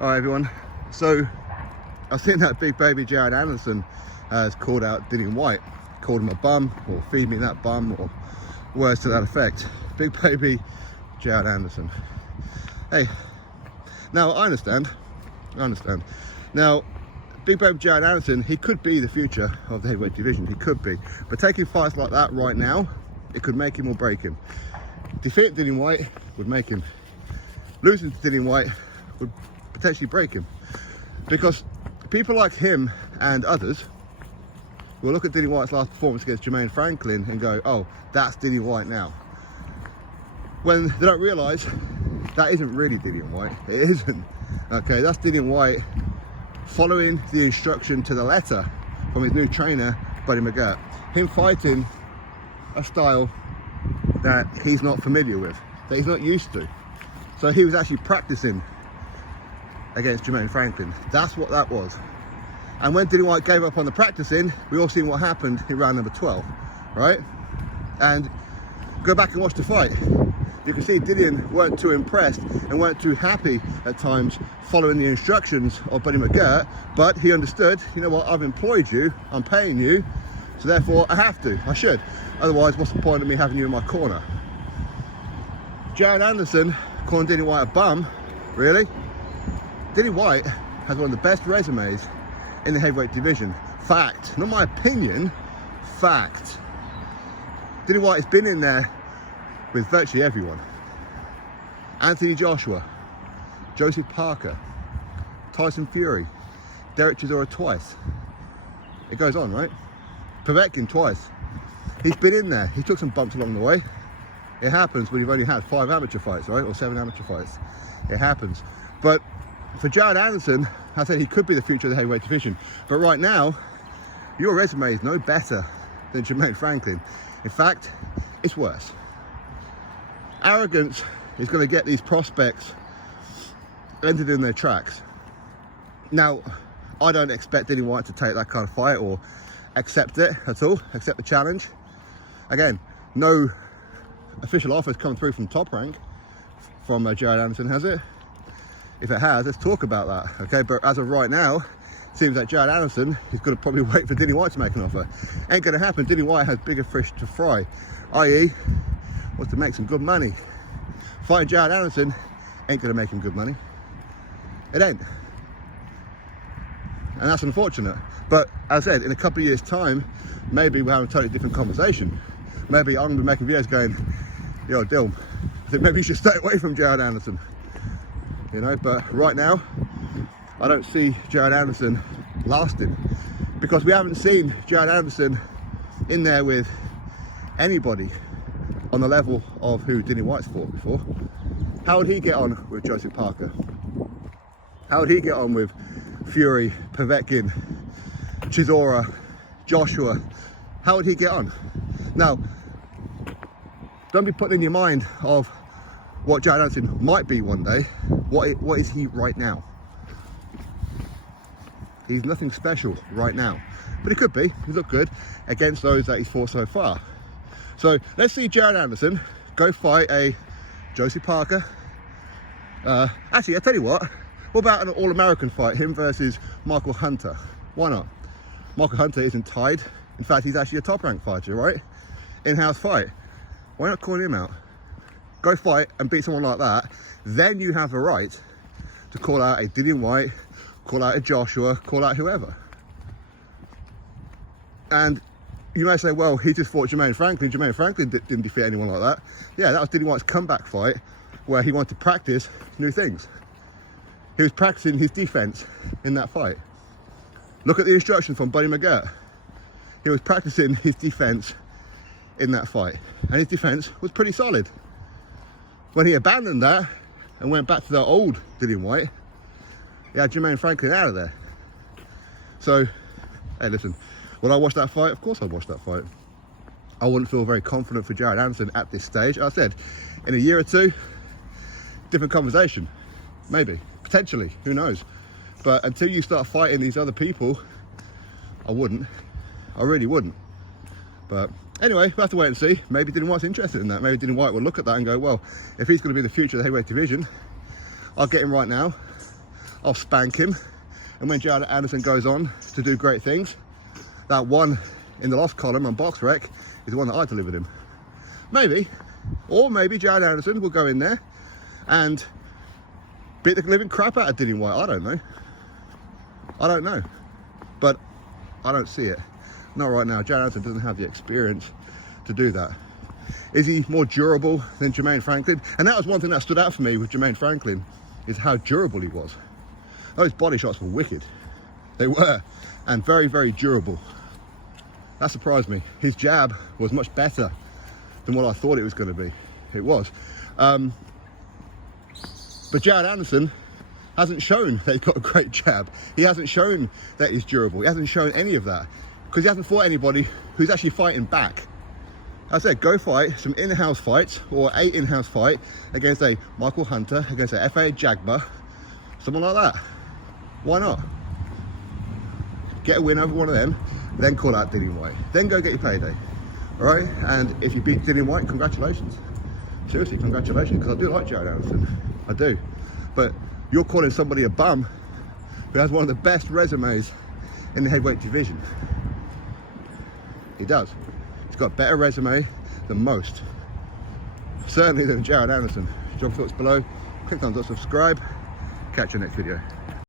Alright everyone, so I've seen that big baby Jared Anderson has called out Dillian Whyte, called him a bum, or feed me that bum, or words to that effect. Big baby Jared Anderson. Hey, now I understand. Now, big baby Jared Anderson, he could be the future of the heavyweight division, he could be. But taking fights like that right now, it could make him or break him. Defeating Dillian Whyte would make him. Losing to Dillian Whyte would potentially break him, because people like him and others will look at Dillian Whyte's last performance against Jermaine Franklin and go, oh, that's Dillian Whyte now, when they don't realise that isn't really Dillian Whyte. It isn't. Okay, that's Dillian Whyte following the instruction to the letter from his new trainer, Buddy McGirt. Him fighting a style that he's not familiar with, that he's not used to. So he was actually practicing against Jermaine Franklin. That's what that was. And when Dillian Whyte gave up on the practicing, we all seen what happened in round number 12, right? And go back and watch the fight. You can see Dillian weren't too impressed and weren't too happy at times following the instructions of Buddy McGirt, but he understood, you know what, I've employed you, I'm paying you, so therefore I have to, I should. Otherwise, what's the point of me having you in my corner? Jared Anderson calling Dillian Whyte a bum, really? Dillian Whyte has one of the best resumes in the heavyweight division. Fact, not my opinion, fact. Dillian Whyte has been in there with virtually everyone. Anthony Joshua, Joseph Parker, Tyson Fury, Derek Chisora twice. It goes on, right? Povetkin twice. He's been in there. He took some bumps along the way. It happens when you've only had 5 amateur fights, right? Or 7 amateur fights. It happens. But for Jared Anderson, I said he could be the future of the heavyweight division. But right now, your resume is no better than Jermaine Franklin. In fact, it's worse. Arrogance is going to get these prospects ended in their tracks. Now, I don't expect Dillian Whyte to take that kind of fight or accept it at all, accept the challenge. Again, no official offers come through from Top Rank from Jared Anderson, has it? If it has, let's talk about that, okay? But as of right now, it seems that Jared Anderson is going to probably wait for Dillian Whyte to make an offer. Ain't going to happen. Dillian Whyte has bigger fish to fry, i.e. wants to make some good money. Fighting Jared Anderson ain't going to make him good money. It ain't. And that's unfortunate. But as I said, in a couple of years' time, maybe we'll have a totally different conversation. Maybe I'm going to be making videos going, yo, Dill, I think maybe you should stay away from Jared Anderson. You know, but right now, I don't see Jared Anderson lasting, because we haven't seen Jared Anderson in there with anybody on the level of who Dillian Whyte's fought before. How would he get on with Joseph Parker? How would he get on with Fury, Povetkin, Chisora, Joshua? How would he get on? Now, don't be putting in your mind of what Jared Anderson might be one day. What is he right now? He's nothing special right now, but he could be. He looked good against those that he's fought so far. So let's see Jared Anderson go fight a Joseph Parker. Actually, I'll tell you what about an all-American fight, him versus Michael Hunter? Why not? Michael Hunter isn't tied. In fact, he's actually a top-ranked fighter, right? In-house fight. Why not call him out? Go fight and beat someone like that. Then you have the right to call out a Dillian Whyte, call out a Joshua, call out whoever. And you may say, well, he just fought Jermaine Franklin. Jermaine Franklin didn't defeat anyone like that. Yeah, that was Dillian Whyte's comeback fight where he wanted to practice new things. He was practicing his defense in that fight. Look at the instructions from Buddy McGirt. He was practicing his defense in that fight, and his defense was pretty solid. When he abandoned that and went back to the old Dillian Whyte, he had Jermaine Franklin out of there. So, hey, listen, would I watch that fight? Of course I'd watch that fight. I wouldn't feel very confident for Jared Anderson at this stage. As I said, in a year or two, different conversation. Maybe, potentially, who knows? But until you start fighting these other people, I wouldn't. I really wouldn't. But anyway, we'll have to wait and see. Maybe Dillian Whyte's interested in that. Maybe Dillian Whyte will look at that and go, well, if he's going to be the future of the heavyweight division, I'll get him right now. I'll spank him. And when Jared Anderson goes on to do great things, that one in the lost column on Box Rec is the one that I delivered him. Maybe. Or maybe Jared Anderson will go in there and beat the living crap out of Dillian Whyte. I don't know. I don't know. But I don't see it. Not right now. Jared Anderson doesn't have the experience to do that. Is he more durable than Jermaine Franklin? And that was one thing that stood out for me with Jermaine Franklin, is how durable he was. Those body shots were wicked. They were. And very, very durable. That surprised me. His jab was much better than what I thought it was going to be. It was. But Jared Anderson hasn't shown that he's got a great jab. He hasn't shown that he's durable. He hasn't shown any of that. Because he hasn't fought anybody who's actually fighting back. As I said, go fight some in-house fights, or a in-house fight against a Michael Hunter, against a FA Jagba, someone like that. Why not? Get a win over one of them, then call out Dillian Whyte. Then go get your payday. All right? And if you beat Dillian Whyte, congratulations. Seriously, congratulations, because I do like Jared Anderson. I do. But you're calling somebody a bum who has one of the best resumes in the heavyweight division. He does. He's got a better resume than most. Certainly than Jared Anderson. Drop thoughts below. Click thumbs up, subscribe. Catch you next video.